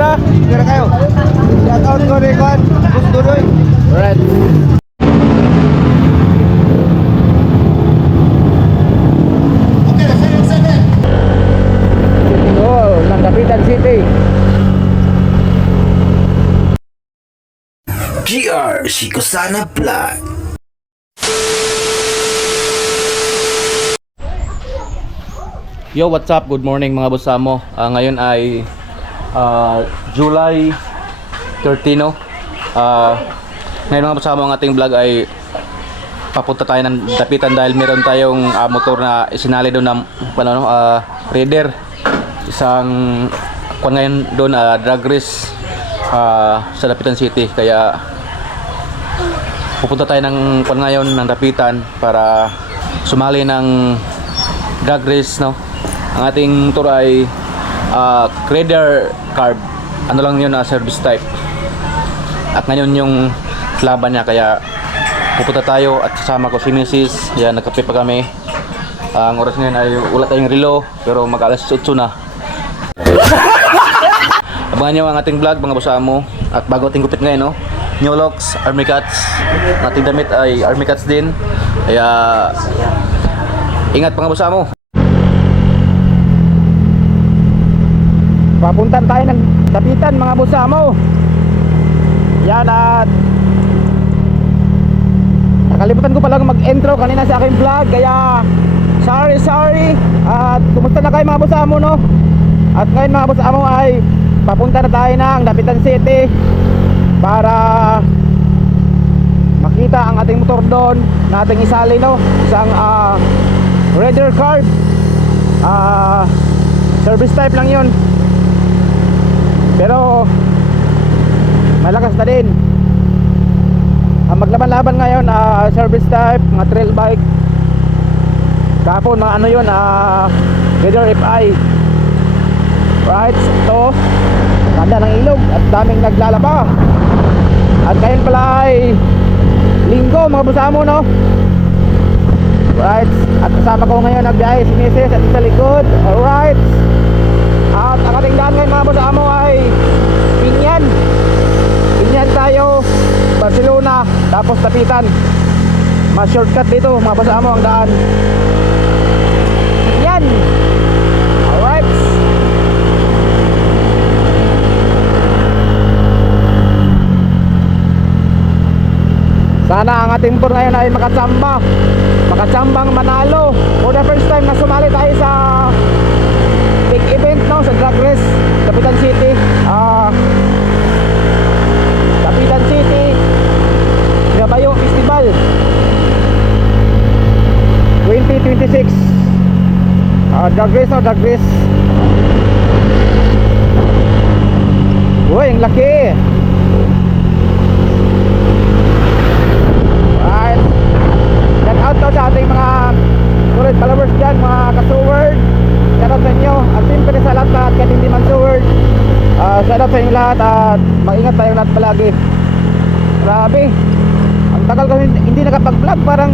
na? Kira kayo. Shout out ko rin kan. Gusto doy. Alright. City Hall ng Dapitan City. GR Shikosana Vlog. Yo, what's up? Good morning mga bossamo. Ngayon ay July 13, no? Ngayon mga bossamo, ang ating vlog ay papunta tayo ng Dapitan dahil meron tayong motor na isinali doon ng Raider. Isang kung ngayon doon drag race sa Dapitan City. Kaya pupunta tayo ng kung ngayon ng Dapitan para sumali ng drag race, no? Ang ating tour ay Raider carb. Ano lang yun, service type. At ngayon yung laban niya, kaya pupunta tayo at kasama ko si Mrs. Yan, nagkape pa kami. Ang oras ngayon ay wala tayong relo, pero mag-alas 8 na. Abangan nyo ang ating vlog mga bossamo. At bago ating gupit ngayon, no? New looks, Army Cats. Ang ating damit ay Army Cats din. Kaya ingat mga bossamo. Papuntan tayo ng Dapitan mga bossamo. Yan, at nakalimutan ko palang mag-intro kanina sa aking vlog, kaya sorry. At kumusta na kayo mga bossamo, no? At ngayon mga bossamo ay papunta na tayo ng Dapitan City para makita ang ating motor doon na ating isali, no? Isang Raider carb, service type lang yun, pero malakas na din. Ang maglaban-laban ngayon, service type, mga trail bike. Kahapon mga ano yun, Raider FI. Right, ito ganda ng ilog at daming naglalaba. At ngayon pala ay linggo mga bossamo, no? Right, at kasama ko ngayon nagbiyahe si Mrs. at sa likod. Alright. At ang ating daan ngayon mga bossamo ay Pinyan tayo, Barcelona, tapos Dapitan. Mas shortcut dito mga bossamo ang daan. Pinyan. Alright. Sana ang ating tour ngayon ay makatsambang manalo. For the first time na sumali tayo sa big event, no, sa drag race Dapitan City. Dapitan City Gabayo Festival 2026. Drag race, no, drag race. Uy, ang laki. Right. Shout out to sa ating mga sulit followers dyan, mga ka-Seward. Shout out sa inyo. At siyempre sa lahat na kahit hindi man Seward, shout out sa inyo lahat at mag-ingat tayong lahat palagi. Grabe, ang tagal ko hindi nakapag-vlog. Parang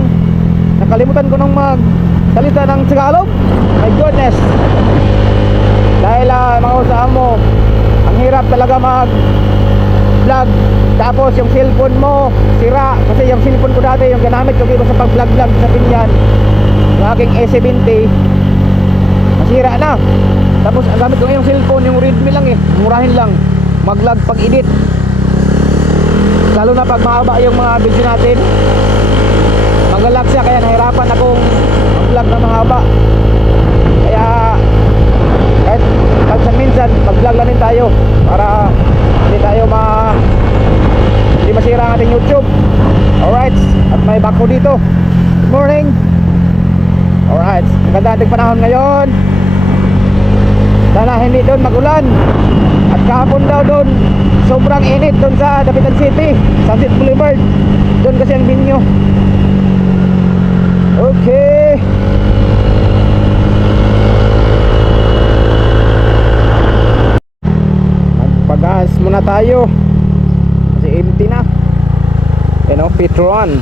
nakalimutan ko nung magsalita ng Tagalog. My goodness. Dahil mga usamo, ang hirap talaga mag-vlog. Tapos yung cellphone mo sira. Kasi yung cellphone ko dati, yung ginamit ko dito sa pag-vlog sa Pinyan, yung aking A70, nasira na. Tapos ang gamit ko ngayong cellphone, yung Redmi lang murahin lang mag-vlog pag-edit. Lalo na pag mahaba yung mga video natin, magalag siya, kaya nahirapan akong mag-vlog na mahaba. Kaya kahit minsan mag-vlog lang din tayo para hindi masira ang ating YouTube. Alright, at may bako dito. Good morning. Alright, maganda ating panahon ngayon. Sana hindi doon magulan. At kahapon daw doon sobrang init doon sa Dapitan City, Sunset Boulevard. Doon kasi ang binyo. Okay. Magpagas muna tayo kasi empty na. Petron.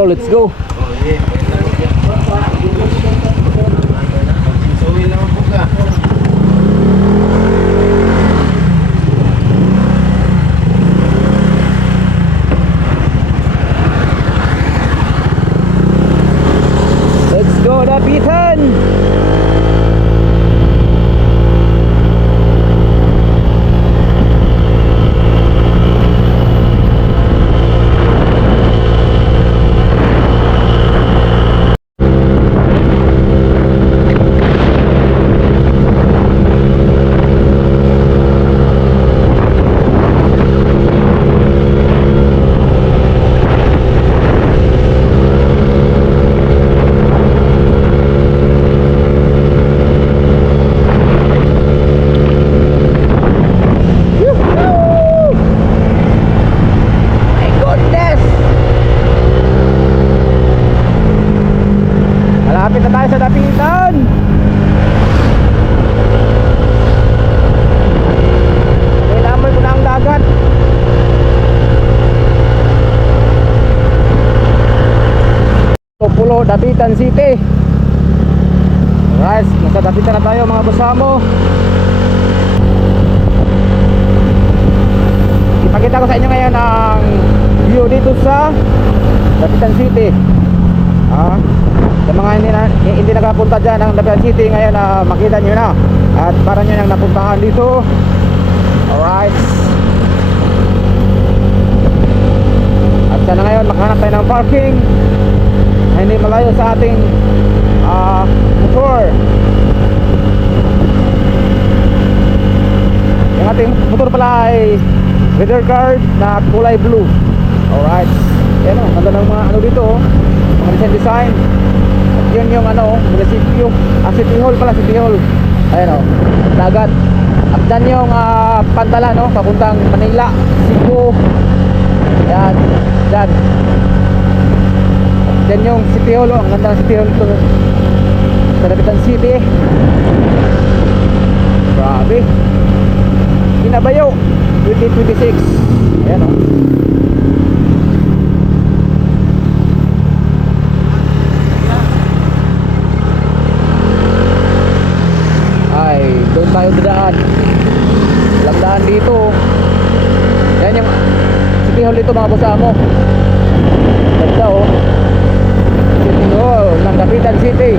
go, let's go. Let's go, Dapitan. Malapit na tayo sa Dapitan. Kailangan ko na ang dagat. Pulo, Dapitan City. Alright, nasa Dapitan na tayo mga kasamo. Ipakita ko sa inyo ngayon ang view dito sa Dapitan City. Sa mga hindi nakapunta dyan ng Dapitan City ngayon, makita nyo na at para nyo nang napuntahan dito. Alright, at sana ngayon makahanap tayo ng parking na hindi malayo sa ating motor. Yung ating motor pala ay reader card na kulay blue. Alright, yan o, ganda ng mga ano dito, mga design. At yun yung ano, munisipyo, City Hall pala, City Hall. Ayan o, dagat. At dyan yung Pantala, no, papuntang Manila, Cebu. Yan, dyan. At dyan yung City Hall, ang ganda ng City Hall ito sa Dapitan City. Grabe. Kinabayo 2026. Ayan o. Doon tayo dadaan. Walang daan dito. Yan yung City Hall dito mga kasamo. Ganda oh. City Hall ng Dapitan City.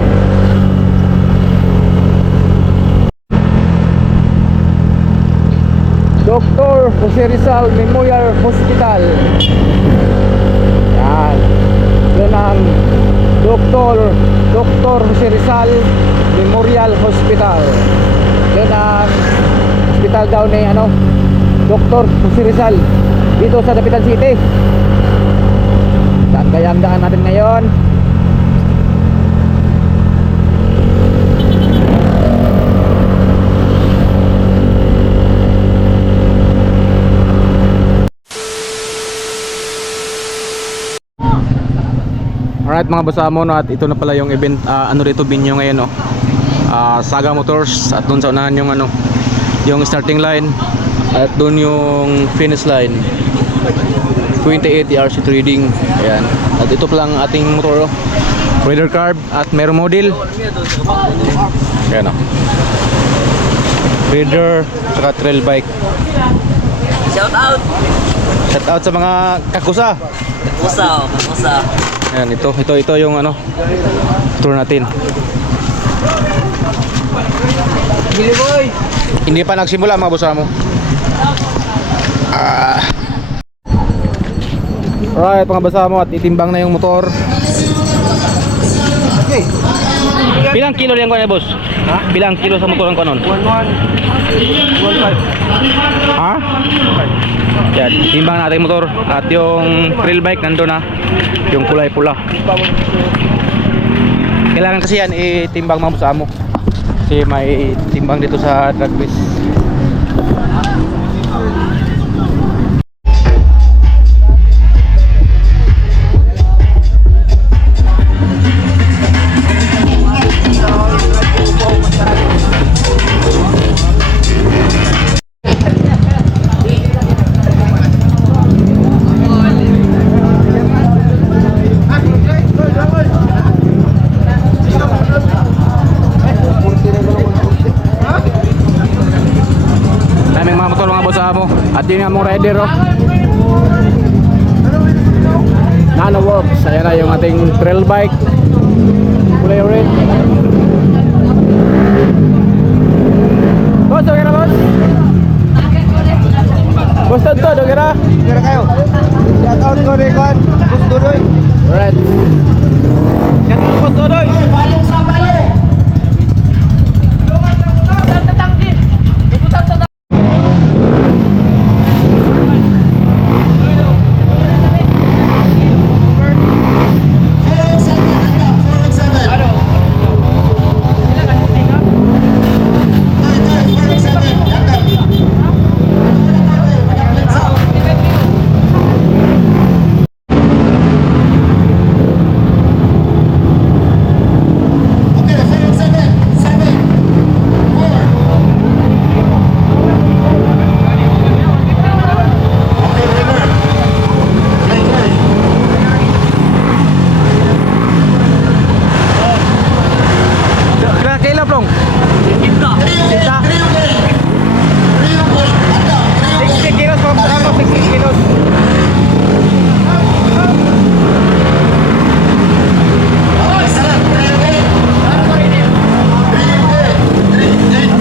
Dr. Jose Rizal Memorial Hospital. Yan. Yan ang Dr. Jose Rizal Memorial Hospital. Yan ang hospital daw ni Dr. Jose Rizal dito sa Dapitan City. Saan kaya ang daan natin ngayon? Alright mga basamo, no, at ito na pala yung event, rito binyo ngayon, no. Saga Motors, at doon sa unahan yung yung starting line at doon yung finish line. 28 ERC Trading. Ayan. At ito pala ang ating motor, oh. Raider carb at merong model. Ayan, oh. Raider saka trail bike. Shout out. Shout out sa mga kakusa. Kakusa. Ayan, ito yung tour natin. Bili boy. Hindi pa nagsimula mga boss mo. Alright mga boss mo, at itimbang na yung motor. Okay. Bilang kilo yan ko na boss? Ha? Bilang kilo sa motor ang kanon? 1.1. 1.5. Ha? Yan, timbang natin yung motor. At yung trail bike nandun na, yung kulay pula. Kailangan kasi yan itimbang mga boss mo. Kasi may timbang dito sa drag race. yun yung among rider, oh. Nano Works. Ayan na yung ating trail bike. Kulay red. Boss, okay na, boss? Boss, to, okay na? Kira kayo. Shout out ko rin kon. Boss Dudoy. Alright. Shout out, boss, Dodoy. Kailan, Plong? 60 kilos from Toronto, 60 kilos.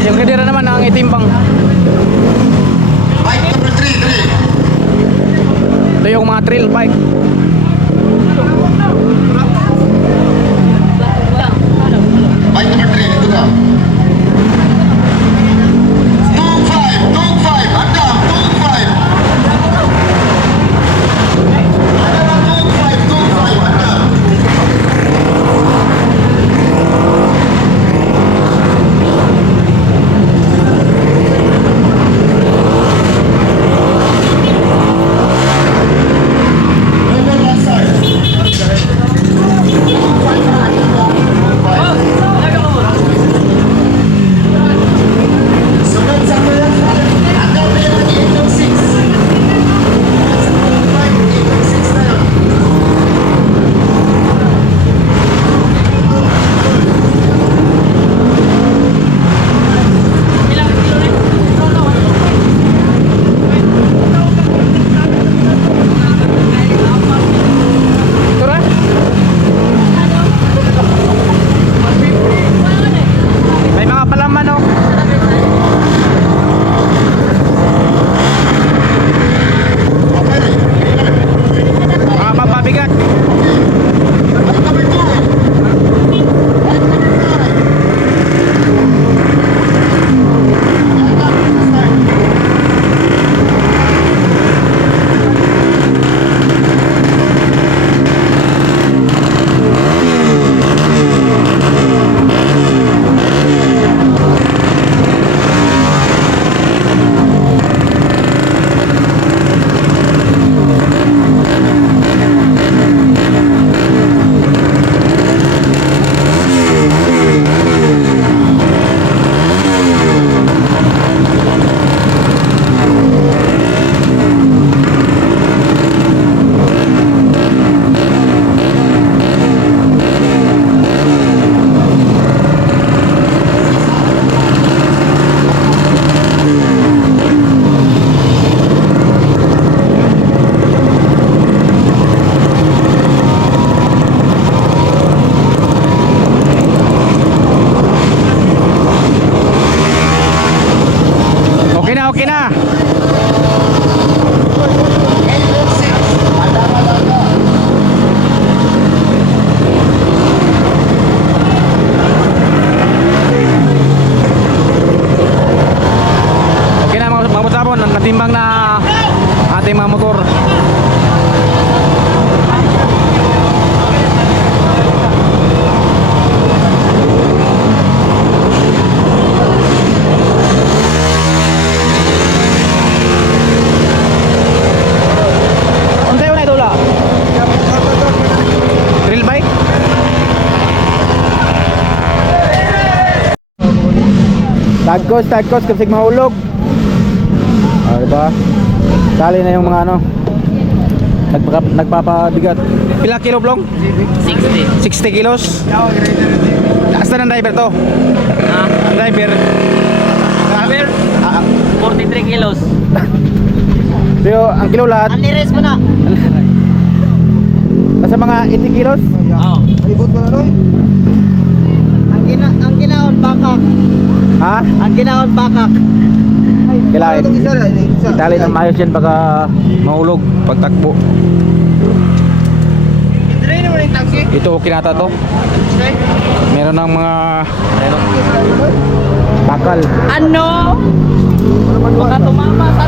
Yung kadira naman ang itimbang. Ito yung mga trail bike. Bike number 3, ito ka. 2-5, andam, 2-5. Andam. Over one side. Sunod sa mga andam meron 806. 806 na yun. Ito na? May mga palaman, oh. Mga papabigat. Bike number 2. Okay na, okay na. Okay na mga botsapon, natimbang na ating mga motor. Untay na idula. Trail bike. Tagkos kasi mahulog. Ah, diba? Dali na yung mga ano. Nagpapabigat. Pila kilo, Blong? 60. 60 kilos. Taas na ng driver to. Ha? Ang driver. Driver? Ah, 43 kilos. So, ang kilo lahat, Anires mo na. nasa mga 80 kilos. Oo. Malibot ka na Roy. Ang ginaon bakak. Ha? Ang ginaon bakak. Kailangan. Itong isa na. Isa. Itali ng maayos yan baka mahulog pagtakbo. Drain naman yung tangki. Ito kinata to. Meron ng mga bakal. Ano? Baka tumama sa